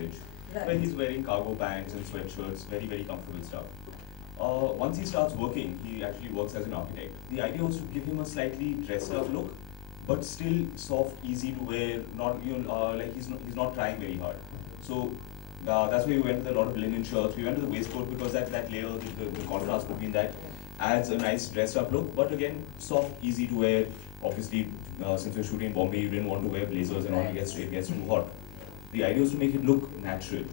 college, Right. where he's wearing cargo pants and sweatshirts, very, very comfortable stuff. Once he starts working, he actually works as an architect. The idea was to give him a slightly dressed up look, but still soft, easy to wear, not like he's not trying very hard. So that's why we went with a lot of linen shirts. We went to the waistcoat because that layer, the contrast between that adds a nice dressed up look. But again, soft, easy to wear. Obviously, since we're shooting in Bombay, you didn't want to wear blazers and all. It gets too hot. The idea was to make it look natural.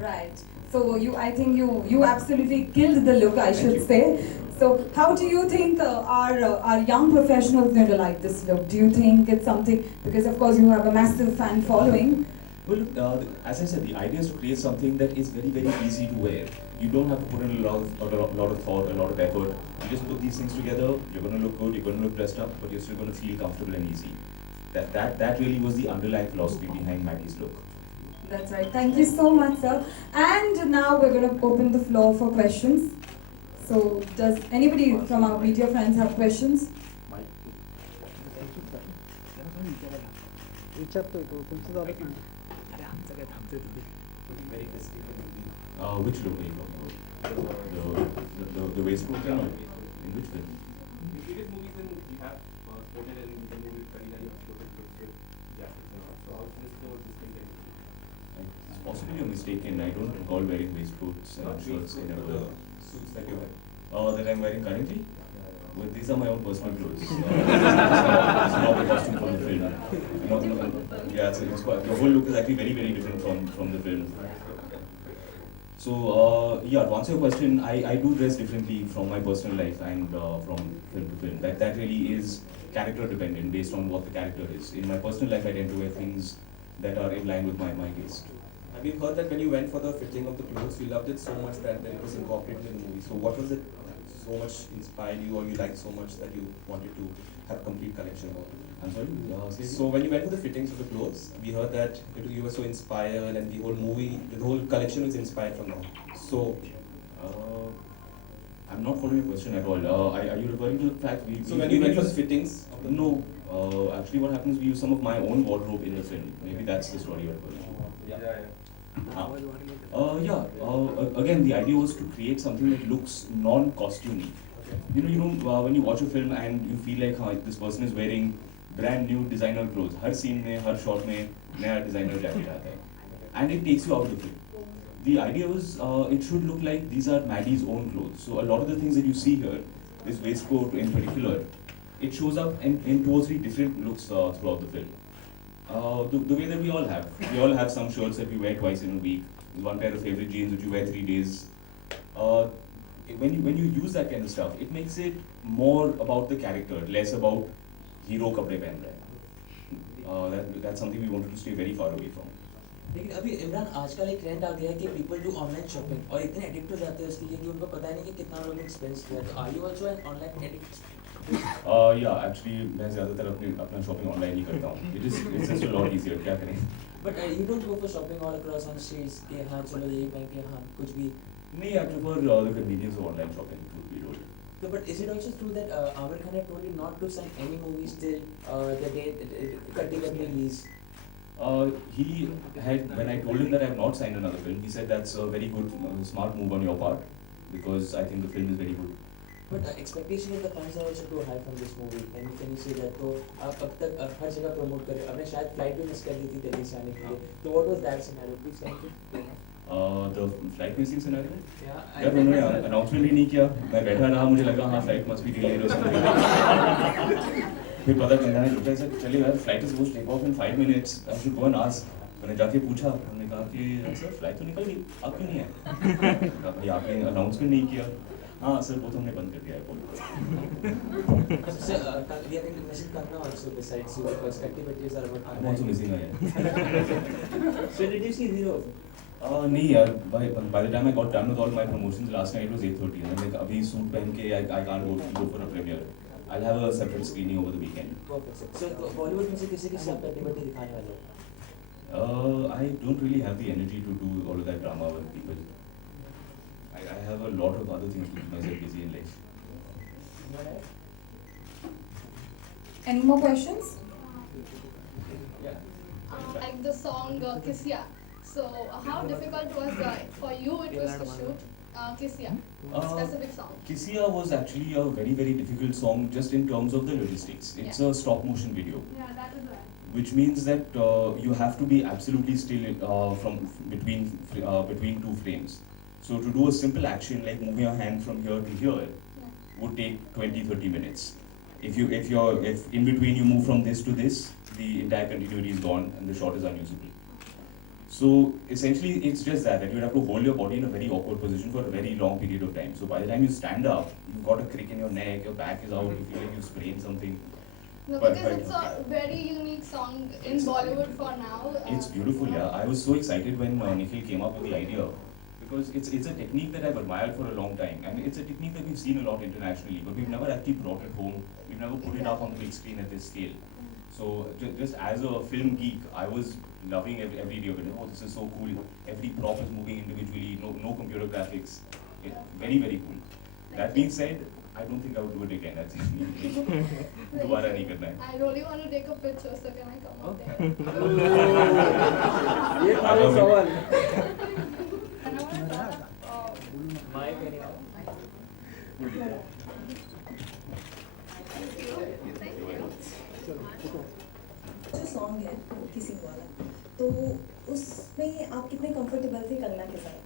Right. So I think you absolutely killed the look, I Thank should you. say. So how do you think our young professionals going to like this look? Do you think it's something, because of course you have a massive fan following? Well, look, as I said, the idea is to create something that is very, very easy to wear. You don't have to put in a lot of thought, a lot of effort. You just put these things together. You're going to look good. You're going to look dressed up, but you're still going to feel comfortable and easy. That really was the underlying philosophy behind Maggie's look. That's right. Thank you so much, sir. And now we're going to open the floor for questions. So does anybody from our media friends have questions? विचारतोय तो तुमचं झालं का नाही? अरे आमचं काय थांबतोय तुम्ही? Very festival movie. Which look are you talking about? The waistcoat and all? In which film? In previous movies, when we have quoted in the movie Karina, you have quoted with jackets and all. So how is this so distinct? It's possibly a mistaken. I don't recall wearing waistcoats and shirts in a the suits that you wear. that I'm wearing currently. Well, these are my own personal clothes. It's not the costume from the film. Yeah, it's quite, the whole look is actually very, very different from the film. So, yeah, to answer your question, I do dress differently from my personal life and from film to film. That really is character dependent based on what the character is. In my personal life, I tend to wear things that are in line with my taste. And we've heard that when you went for the fitting of the clothes, you loved it so much that it was incorporated in the movie. So what was it so much inspired you, or you liked so much that you wanted to have a complete collection of? I'm sorry? So when you went for the fittings of the clothes, we heard that you were so inspired, and the whole movie, the whole collection was inspired from that. So I'm not following your question at all. Are you referring to the fact so when you went for the fittings of the No, actually what happens, we use some of my own wardrobe in the film. Maybe that's the story you're referring to. Again, the idea was to create something that looks non-costumey. You don't, when you watch a film and you feel like this person is wearing brand new designer clothes. Her scene में, हर shot में नया designer jacket आता है. And it takes you out of the film. The idea was it should look like these are Maggie's own clothes. So a lot of the things that you see here, this waistcoat in particular, it shows up in 2 or 3 different looks throughout the film. The way that we all have some shirts that we wear twice in a week. One pair of favorite jeans which you wear 3 days. When you use that kind of stuff, it makes it more about the character, less about hero kapde pehen rahe hain. That's something we wanted to stay very far away from. लेकिन अभी इमरान आजकल एक trend आ गया है कि people do online shopping और इतने addict हो जाते हैं उसके लिए कि उनको पता ही नहीं कि कितना उन्होंने एक्सपेंस किया. तो are you also an online addict? Yeah, actually मैं ज़्यादातर अपना शॉपिंग ऑनलाइन ही करता हूँ. It's just a lot easier. क्या करें? But you don't go for shopping all across on streets कि हाँ चलो यही पहन के हाँ कुछ भी. नहीं, I prefer the convenience of online shopping to be told. So, but is it also true that Amir Khan had told you not to sign any movies till the day Katti Batti release? He had, when I told him that I have not signed another film, he said that's a very good, smart move on your part, because I think the film is very good. But expectation of the fans are also too high from this movie. Can you say that? तो आप अब तक हर जगह promote कर रहे हो. आपने शायद flight भी miss कर दी थी दिल्ली से आने के लिए. So what was that scenario? Please tell me. The flight missing scenario? Yeah. यार उन्होंने announcement ही नहीं किया. मैं बैठा रहा, मुझे लगा हाँ flight must be delayed or something. फिर पता चला है लोग ऐसा चले यार flight is supposed to take off in 5 minutes. I should go and ask. मैंने जाके पूछा, उन्होंने कहा कि सर फ्लाइट तो निकल गई, आप क्यों नहीं आए? कहा भाई आपने अनाउंसमेंट नहीं किया. हाँ सर वो तो हमने बंद कर दिया airport. So we are missing Kanna also besides you because Katti Batti is about. I'm also missing her. So did you see Hero? नहीं यार, by the time I got done with all my promotions last night it was 8:30 and like अभी suit पहन के I can't go for a premiere. I'll have a separate screening over the weekend. Perfect. So Bollywood में से किसी आप Katti Batti दिखाने वाले हो? I don't really have the energy to do all of that drama with people. I have a lot of other things to keep myself busy in life. Any more questions? Yeah. Like the song Kiss Ya. So, how difficult was for you it was to shoot Kisia, specific song? Kisia was actually a very, very difficult song just in terms of the logistics. It's a stop motion video, Yeah, that is right. which means that you have to be absolutely still from between two frames. So to do a simple action like moving your hand from here to here Yeah. would take 20-30 minutes. If in between you move from this to this, the entire continuity is gone and the shot is unusable. So essentially, it's just that you have to hold your body in a very awkward position for a very long period of time. So by the time you stand up, you've got a crick in your neck, your back is out, you feel like you've sprained something. No, But- because it's a very unique song in Bollywood for now. It's beautiful, yeah. I was so excited when Nikhil came up with the idea because it's a technique that I've admired for a long time, and it's a technique that we've seen a lot internationally, but we've never actually brought it home. We've never put it up on the big screen at this scale. So just as a film geek, I was loving every day of it. Oh, this is so cool. Every prop is moving individually. No computer graphics. Very, very cool. That being said, I don't think I would do it again. That's दोबारा नहीं करना है. I really want to take a picture, so can I come up there? ये था वो सवाल. And I want to talk My opinion. Thank you. जो song है किसी वाला, तो उसमें आप कितने कंफर्टेबल थे कंगना के साथ?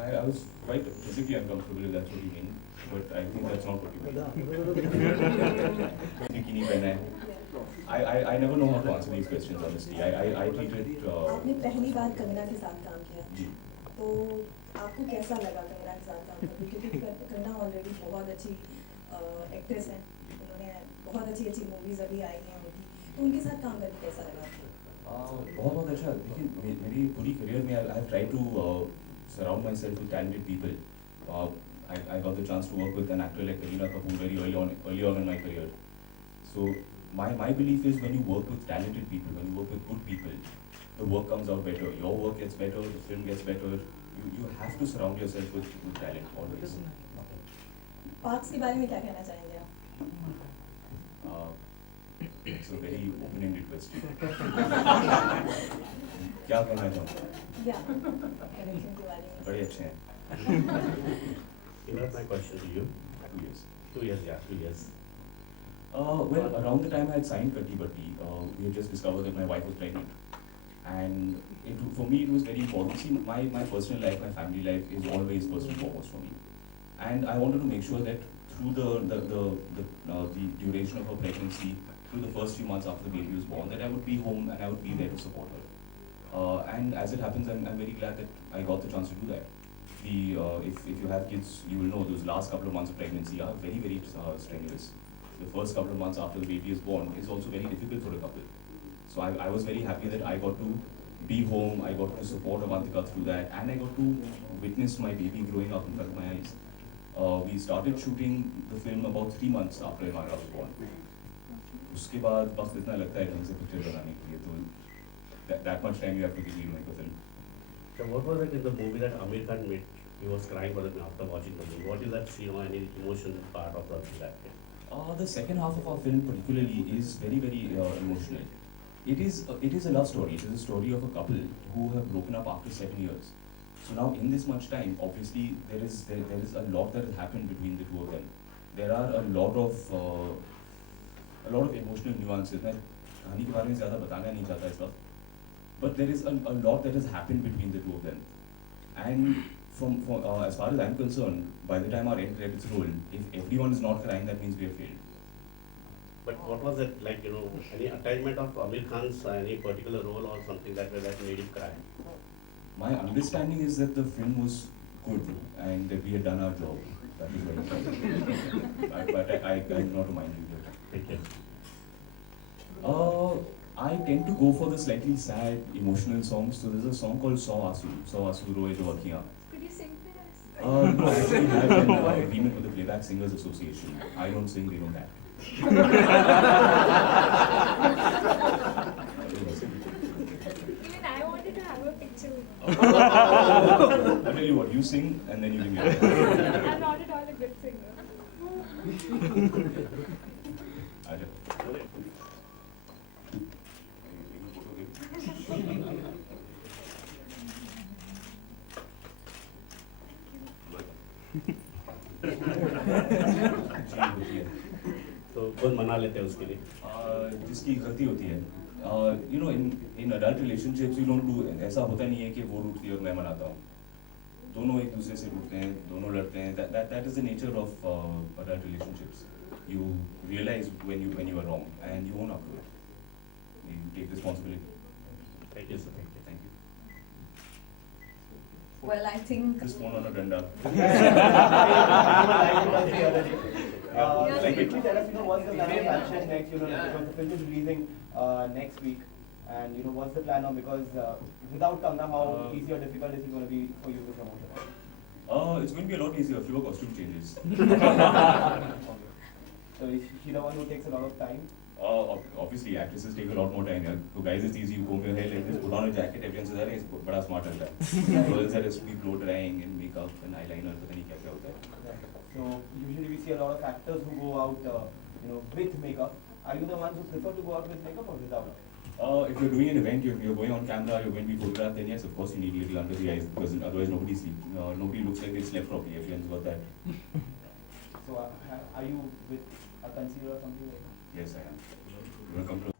I was quite physically uncomfortable if that's what you mean, but I think that's not what you mean. Bikini पहना है. I never know how to answer these questions honestly. I treat it. आपने पहली बार कंगना के साथ काम किया, जी. तो आपको कैसा लगा कंगना के साथ काम करके? क्योंकि कंगना ऑलरेडी बहुत अच्छी एक्ट्रेस है, उन्होंने बहुत अच्छी अच्छी मूवीज अभी आई हैं उनकी, तो उनके साथ काम करके कैसा लगा आपको? बहुत अच्छा. देखिए मेरी पूरी करियर में I have tried to surround myself with talented people. I got the chance to work with an actor like Kareena Kapoor very early on in my career. So my belief is when you work with talented people, when you work with good people, the work comes out better. Your work gets better, the film gets better. You have to surround yourself with talent always. Parks के बारे में क्या कहना चाहेंगे आप? It's a very open-ended question. क्या कहना चाहूँ? या कनेक्शन के बारे में? बड़े अच्छे हैं. Imran, my question to you. 2 years. 2 years, yeah, 2 years. Well, around the time I had signed Katti Batti, we had just discovered that my wife was pregnant. And for me, it was very important. See, my personal life, my family life is always first and foremost for me. And I wanted to make sure that through the duration of her pregnancy, through the first few months after the baby was born, that I would be home and I would be there to support her. And as it happens, I'm very glad that I got the chance to do that. If you have kids, you will know those last couple of months of pregnancy are very, very strenuous. The first couple of months after the baby is born is also very difficult for a couple. So I was very happy that I got to be home, I got to support Avantika through that, and I got to witness my baby growing up in front of my eyes. We started shooting the film about 3 months after Imran was born. उसके बाद बस इतना लगता है ढंग से picture बनाने के लिए, तो that much time you have to give to make a film. So what was it in the movie that Amir Khan made? He was crying for the after watching the movie. What is that scene or any emotional part of that? The second half of our film particularly is very, very emotional. It is a love story. It is a story of a couple who have broken up after 7 years. So now in this much time, obviously there is a lot that has happened between the two of them. There are a lot of emotional nuances. मैं कहानी के बारे में ज़्यादा बताना नहीं चाहता इस वक्त. But there is a lot that has happened between the two of them. And as far as I'm concerned, by the time our end credits roll, if everyone is not crying, that means we have failed. But what was it like, any attachment of Amir Khan's any particular role or something that made him cry? My understanding is that the film was good and that we had done our job. That is what it was. But I do not remind you that. Thank you. I tend to go for the slightly sad, emotional songs. So there's a song called So Asu Roe Jo Akhiyan. Could you sing for us? No, I actually have an agreement with the Playback Singers Association. I don't sing, they don't act. Even I wanted to have a picture with I'll tell you what, you sing and then you give me a you. I'm not at all a good singer. Aja. जी होती है। तो कौन मना लेते हैं उसके लिए? जिसकी गलती होती है। You know in adult relationships you don't do, ऐसा होता नहीं है कि वो रूठती है और मैं मनाता हूँ। दोनों एक दूसरे से रूठते हैं, दोनों लड़ते हैं। That is the nature of adult relationships. You realise when you are wrong and you own up to it. You take responsibility. Thank you, sir. Thank you. Well, I think. This phone on a danda. Like, could you tell us, what's the plan of action next, because the film is releasing next week, and, what's the plan now, because without Kamna, how easy or difficult is it going to be for you to promote it? It's going to be a lot easier, fewer costume changes. So is she the one who takes a lot of time? Obviously, actresses take a lot more time. Yeah. So guys, it's easy. You comb your hair like this, put on a jacket. Everyone says, "Arey, it's बड़ा smart लगता है." Girls are just be blow drying and makeup and eyeliner. पता नहीं क्या क्या होता है. So usually we see a lot of actors who go out, with makeup. Are you the ones who prefer to go out with makeup or without? If you're doing an event, you're going on camera, you're going to be photographed, then yes, of course you need a little under the eyes because otherwise nobody sees. Nobody looks like they slept properly. Everyone's got that. So are you with a concealer or something like that? Yes, I am. You want to come to